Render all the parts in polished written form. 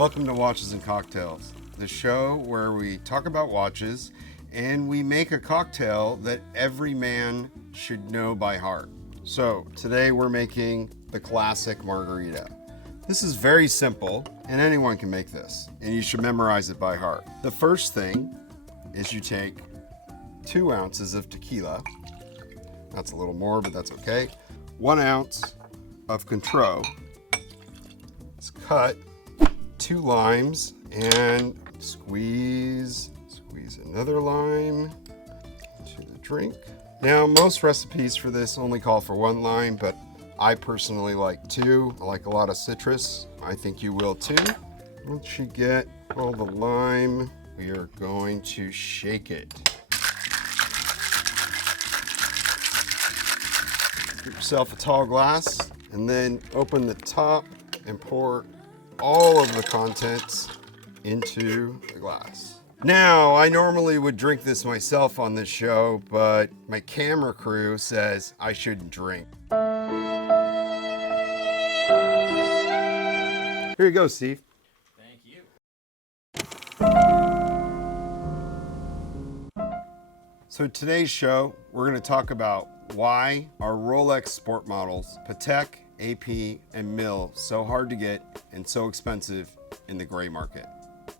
Welcome to Watches and Cocktails, the show where we talk about watches and we make a cocktail that every man should know by heart. So today we're making the classic margarita. This is very simple and anyone can make this and you should memorize it by heart. The first thing is you take 2 ounces of tequila. That's a little more, but that's okay. 1 ounce of Cointreau. It's cut. 2 limes and squeeze another lime into the drink. Now, most recipes for this only call for 1 lime, but I personally like 2. I like a lot of citrus. I think you will too. Once you get all the lime, we are going to shake it. Get yourself a tall glass and then open the top and pour all of the contents into the glass. Now, I normally would drink this myself on this show, but my camera crew says I shouldn't drink. Here you go, Steve. Thank you. So today's show, we're going to talk about why are Rolex sport models, Patek, AP, and Mille so hard to get and so expensive in the gray market.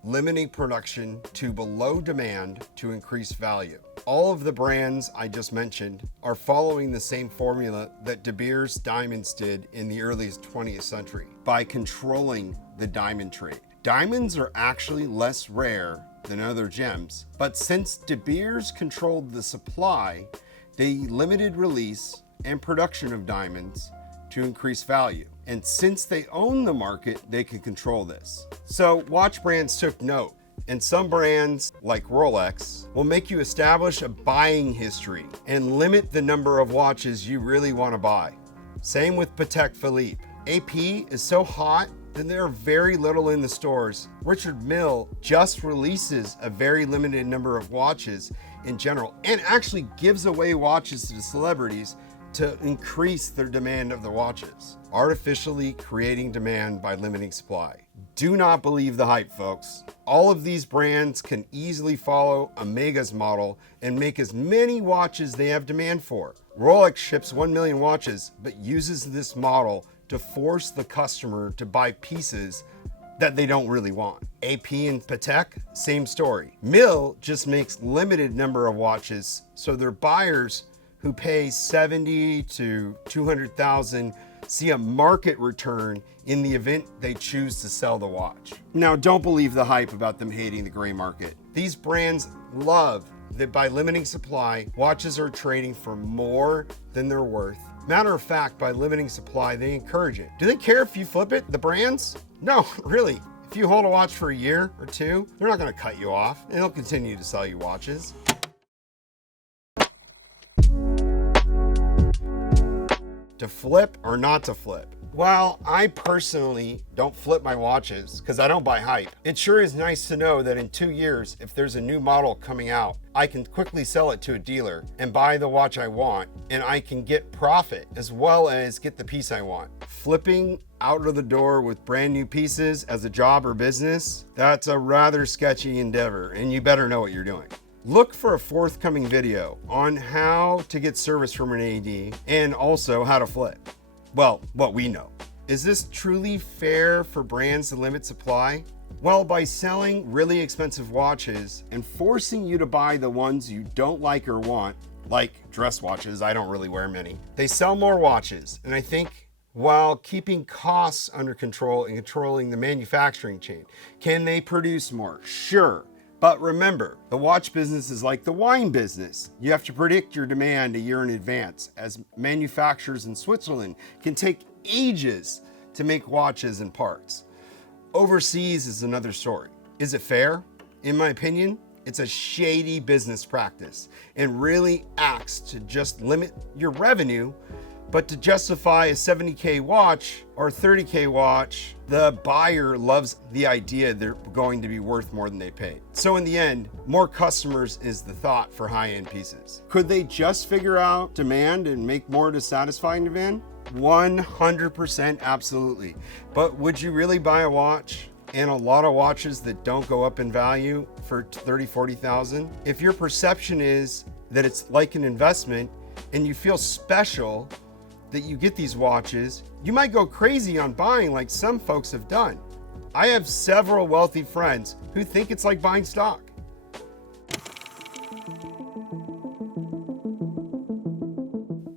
Limiting production to below demand to increase value. All of the brands I just mentioned are following the same formula that De Beers diamonds did in the earliest 20th century by controlling the diamond trade. Diamonds are actually less rare than other gems, but since De Beers controlled the supply, they limited release and production of diamonds to increase value. And since they own the market, they can control this. So watch brands took note, and some brands like Rolex will make you establish a buying history and limit the number of watches you really want to buy. Same with Patek Phillipe. AP is so hot that there are very little in the stores. Richard Mille just releases a very limited number of watches in general and actually gives away watches to the celebrities to increase their demand of the watches, artificially creating demand by limiting supply. Do not believe the hype, folks. All of these brands can easily follow Omega's model and make as many watches they have demand for. Rolex ships 1 million watches, but uses this model to force the customer to buy pieces that they don't really want. AP and Patek, same story. Mille just makes limited number of watches, so their buyers who pay 70 to 200,000 see a market return in the event they choose to sell the watch. Now, don't believe the hype about them hating the gray market. These brands love that by limiting supply, watches are trading for more than they're worth. Matter of fact, by limiting supply, they encourage it. Do they care if you flip it, the brands? No, really. If you hold a watch for a year or 2, they're not gonna cut you off, and they'll continue to sell you watches. To flip or not to flip? Well, I personally don't flip my watches because I don't buy hype. It sure is nice to know that in 2 years, if there's a new model coming out, I can quickly sell it to a dealer and buy the watch I want, and I can get profit as well as get the piece I want. Flipping out of the door with brand new pieces as a job or business, that's a rather sketchy endeavor, and you better know what you're doing. Look for a forthcoming video on how to get service from an AD and also how to flip. Well, what we know. Is this truly fair for brands to limit supply? Well, by selling really expensive watches and forcing you to buy the ones you don't like or want, like dress watches, I don't really wear many, they sell more watches. And I think while keeping costs under control and controlling the manufacturing chain, can they produce more? Sure. But remember, the watch business is like the wine business. You have to predict your demand a year in advance, as manufacturers in Switzerland can take ages to make watches and parts. Overseas is another story. Is it fair? In my opinion, it's a shady business practice and really acts to just limit your revenue. But to justify a 70K watch or 30K watch, the buyer loves the idea they're going to be worth more than they paid. So in the end, more customers is the thought for high-end pieces. Could they just figure out demand and make more to satisfy demand? 100% absolutely. But would you really buy a watch and a lot of watches that don't go up in value for 30, 40,000. If your perception is that it's like an investment and you feel special that you get these watches, you might go crazy on buying like some folks have done. I have several wealthy friends who think it's like buying stock.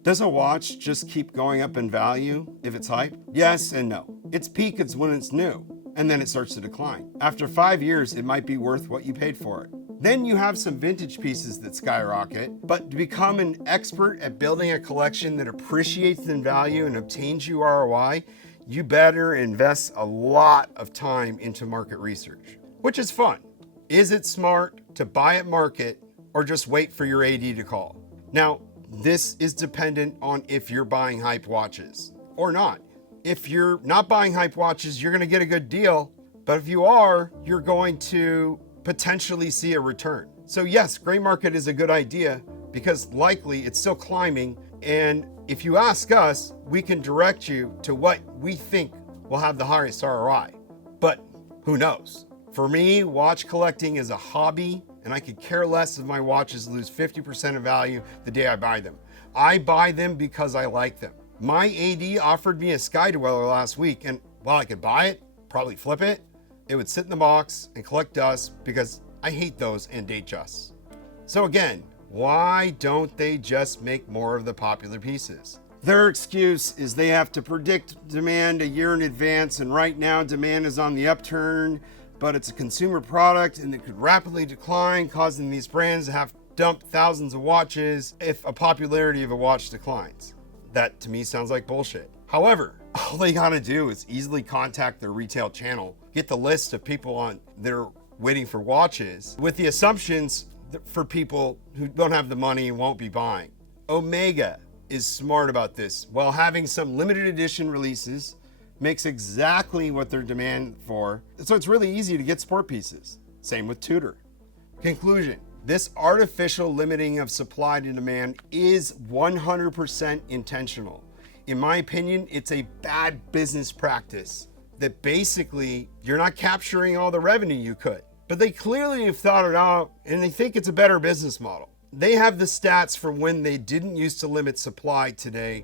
Does a watch just keep going up in value if it's hype? Yes and no. Its peak is when it's new, and then it starts to decline. After 5 years, it might be worth what you paid for it. Then you have some vintage pieces that skyrocket, but to become an expert at building a collection that appreciates in value and obtains you ROI, you better invest a lot of time into market research, which is fun. Is it smart to buy at market or just wait for your AD to call? Now, this is dependent on if you're buying hype watches or not. If you're not buying hype watches, you're gonna get a good deal, but if you are, you're going to potentially see a return. So yes, gray market is a good idea because likely it's still climbing, and if you ask us, we can direct you to what we think will have the highest ROI, but who knows? For me, watch collecting is a hobby, and I could care less if my watches lose 50% of value the day I buy them. I buy them because I like them. My AD offered me a Sky Dweller last week, and while I could buy it, probably flip it, it would sit in the box and collect dust because I hate those and date just. So again, why don't they just make more of the popular pieces? Their excuse is they have to predict demand a year in advance, and right now demand is on the upturn, but it's a consumer product and it could rapidly decline, causing these brands to have to dump thousands of watches if a popularity of a watch declines. That to me sounds like bullshit. However, all they gotta do is easily contact their retail channel, get the list of people on that are waiting for watches with the assumptions for people who don't have the money and won't be buying. Omega is smart about this. While having some limited edition releases, makes exactly what they're demand for, so it's really easy to get sport pieces. Same with Tudor. Conclusion, this artificial limiting of supply to demand is 100% intentional. In my opinion, it's a bad business practice that basically you're not capturing all the revenue you could. But they clearly have thought it out and they think it's a better business model. They have the stats from when they didn't used to limit supply today.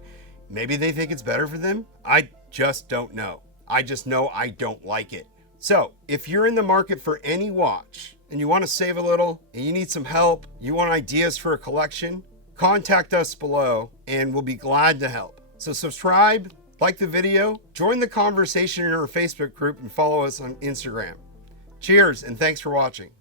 Maybe they think it's better for them. I just don't know. I just know I don't like it. So if you're in the market for any watch and you want to save a little and you need some help, you want ideas for a collection, contact us below and we'll be glad to help. So subscribe, like the video, join the conversation in our Facebook group, and follow us on Instagram. Cheers and thanks for watching.